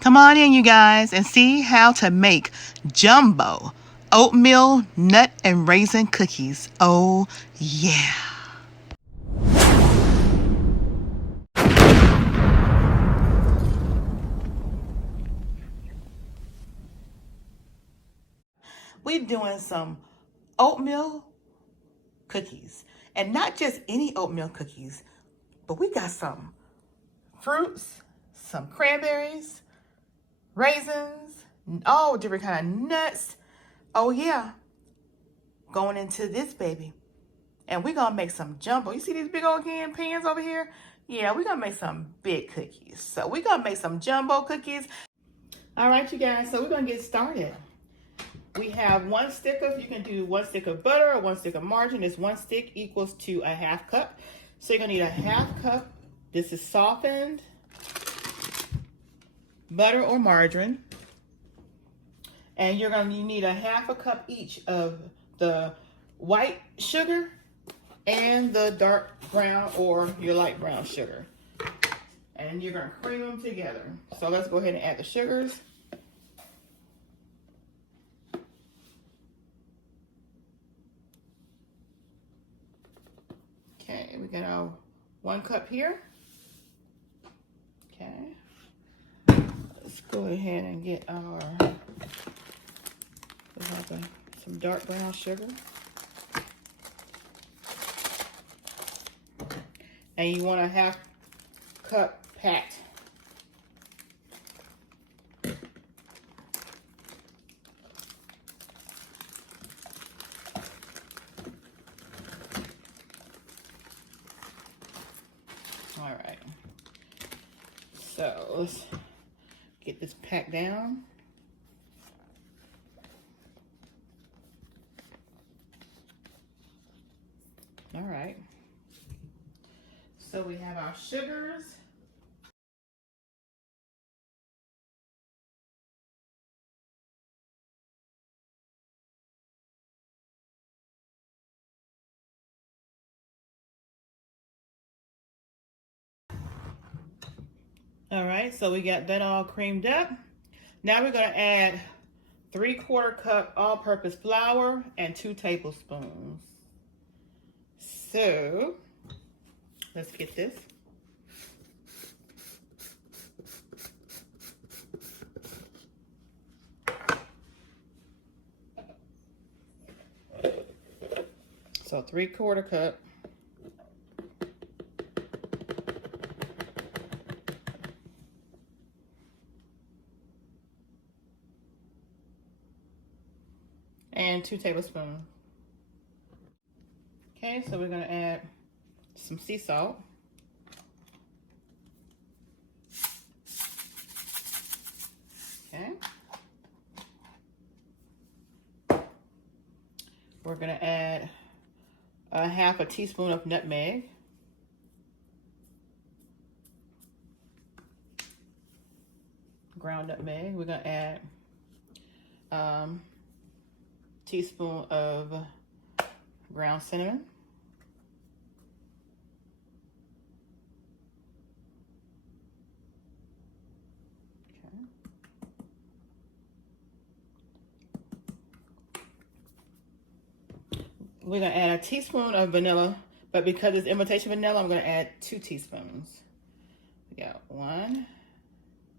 Come on in, you guys, and see how to make jumbo oatmeal nut and raisin cookies. Oh, yeah. We're doing some oatmeal cookies. And not just any oatmeal cookies, but we got some fruits, some cranberries, raisins, all different kind of nuts. Oh yeah, going into this baby. And we're gonna make some jumbo. You see these big old pans over here? Yeah, we're gonna make some big cookies. So we're gonna make some jumbo cookies. All right, you guys, so we're gonna get started. We have 1 stick of, you can do 1 stick of butter or 1 stick of margarine. This 1 stick equals to a 1/2 cup. So you're gonna need a 1/2 cup. This is softened butter or margarine. And you're gonna need a 1/2 cup each of the white sugar and the dark brown or your light brown sugar. And you're gonna cream them together. So let's go ahead and add the sugars. Okay, we got our 1 cup here. Okay. Let's go ahead and get our some dark brown sugar. And you want a 1/2 cup packed. All right. So let's get this packed down. All right. So we have our sugars. All right, so we got that all creamed up. Now we're gonna add 3/4 cup all-purpose flour and 2 tablespoons. So let's get this. So 3/4 cup. And 2 tablespoons. Okay, so we're gonna add some sea salt. Okay. We're gonna add a 1/2 teaspoon of nutmeg. Ground nutmeg. We're gonna add teaspoon of ground cinnamon. Okay. We're gonna add a teaspoon of vanilla, but because it's imitation vanilla, I'm gonna add 2 teaspoons. We got 1,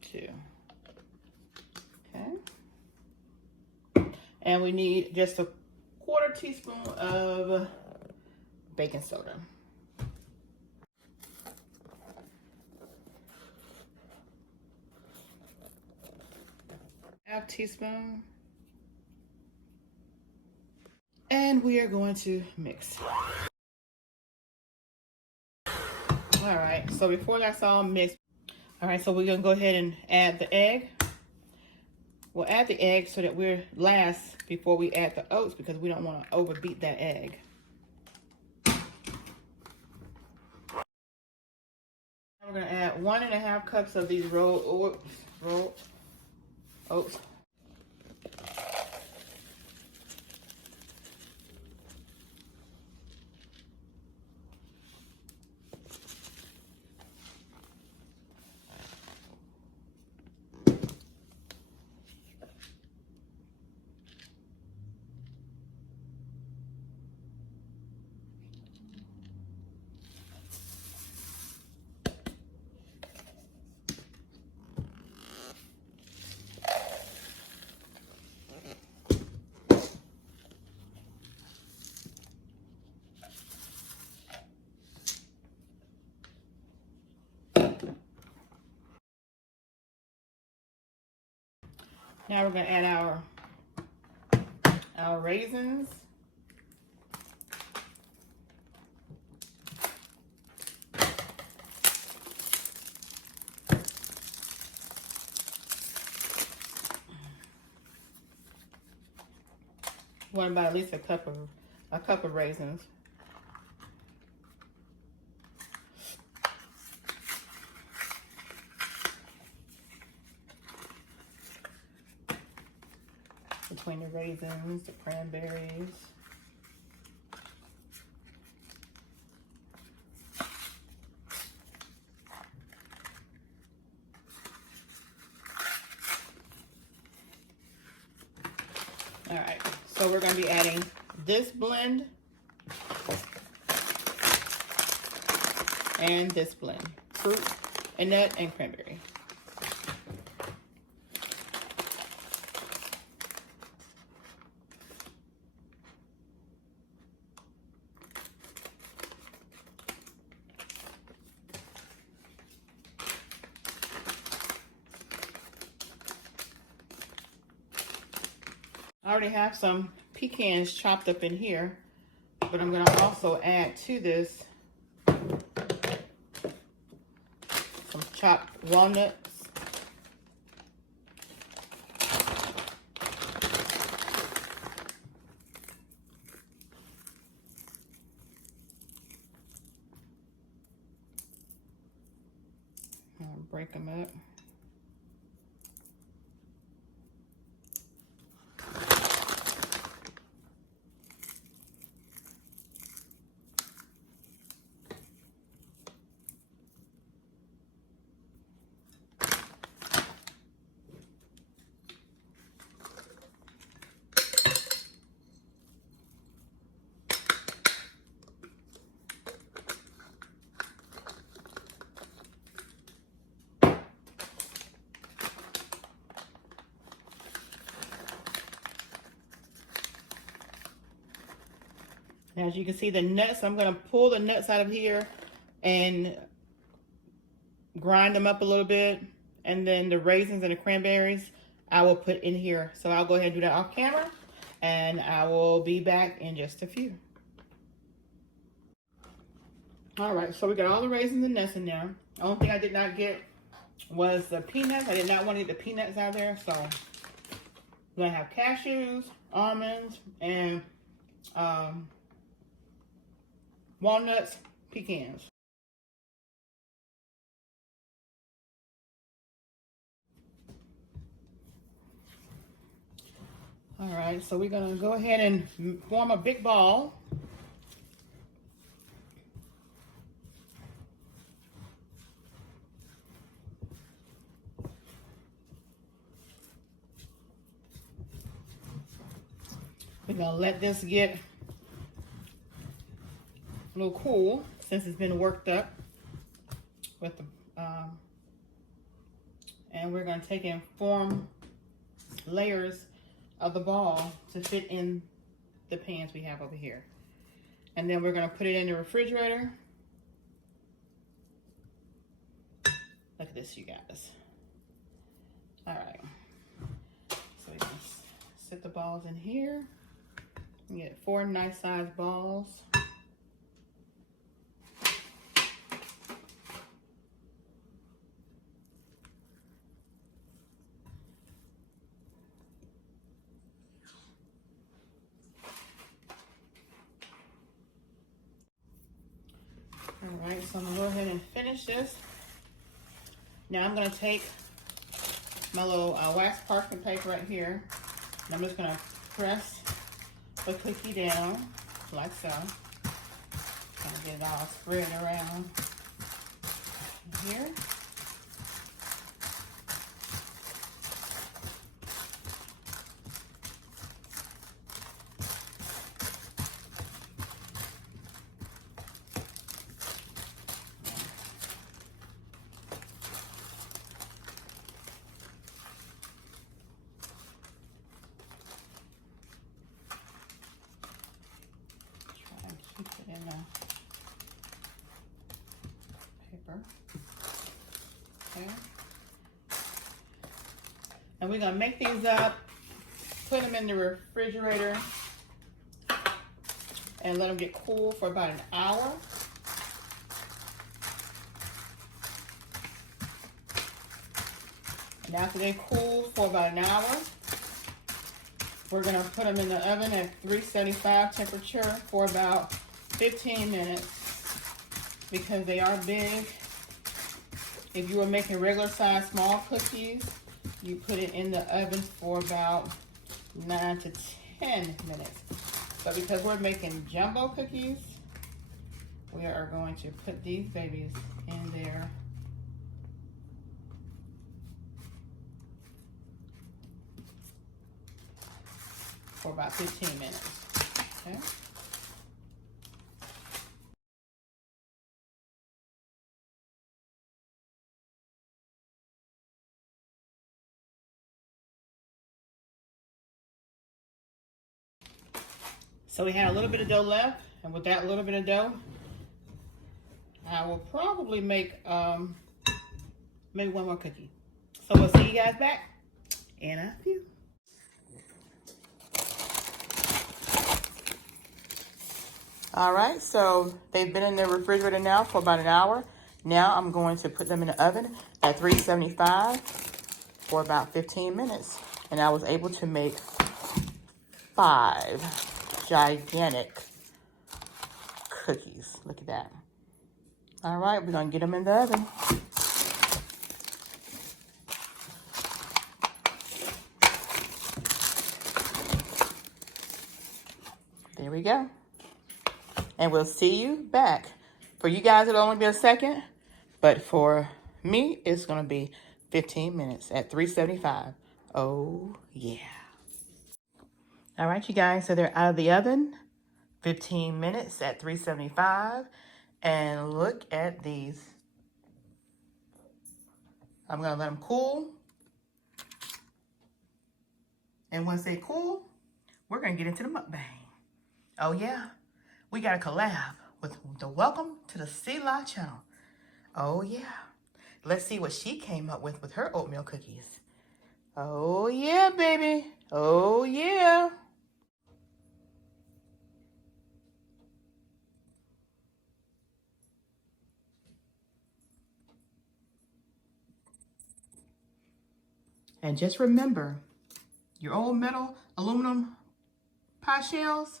2. Okay. And we need just a 1/4 teaspoon of baking soda. Half teaspoon. And we are going to mix. All right, so before that's all mixed, all right, so we're gonna go ahead and add the egg. We'll add the egg so that we're last before we add the oats because we don't want to overbeat that egg. We're gonna add 1 1/2 cups of these rolled oats. Now we're going to add our raisins. Want about at least a cup of raisins. Between the raisins, the cranberries. All right, so we're going to be adding this blend and this blend, fruit and nut and cranberry. I already have some pecans chopped up in here, but I'm going to also add to this some chopped walnuts. I'll break them up. As you can see, the nuts, I'm going to pull the nuts out of here and grind them up a little bit. And then the raisins and the cranberries, I will put in here. So I'll go ahead and do that off camera. And I will be back in just a few. All right, so we got all the raisins and nuts in there. The only thing I did not get was the peanuts. I did not want to get the peanuts out there. So we're going to have cashews, almonds, and walnuts, pecans. All right, so we're gonna go ahead and form a big ball. We're gonna let this get a little cool since it's been worked up with the, and we're gonna take and form layers of the ball to fit in the pans we have over here. And then we're gonna put it in the refrigerator. Look at this, you guys. All right, so we can set the balls in here. You get 4 nice sized balls. All right, so I'm gonna go ahead and finish this. Now I'm gonna take my little wax parchment paper right here, and I'm just gonna press the cookie down like so. Kind of get it all spread around here. Keep it in the paper. And we're gonna make these up, put them in the refrigerator, and let them get cool for about an hour. And after they cool for about an hour, we're gonna put them in the oven at 375 temperature for about 15 minutes because they are big. If you were making regular size small cookies, you put it in the oven for about 9 to 10 minutes. But because we're making jumbo cookies, we are going to put these babies in there. For about 15 minutes, okay? So we had a little bit of dough left, and with that little bit of dough, I will probably make maybe one more cookie. So we'll see you guys back in a few. All right, so they've been in the refrigerator now for about an hour. Now I'm going to put them in the oven at 375 for about 15 minutes. And I was able to make 5 gigantic cookies. Look at that. All right, we're gonna get them in the oven. There we go. And we'll see you back. For you guys, it'll only be a second, but for me, it's gonna be 15 minutes at 375. Oh, yeah. All right, you guys, so they're out of the oven. 15 minutes at 375. And look at these. I'm gonna let them cool. And once they cool, we're gonna get into the mukbang. Oh yeah, we got a collab with the Welcome to the Sea-La channel. Oh yeah. Let's see what she came up with her oatmeal cookies. Oh yeah, baby. Oh yeah. And just remember, your old metal, aluminum pie shells,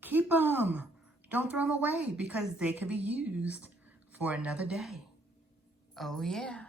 keep them. Don't throw them away because they can be used for another day. Oh yeah.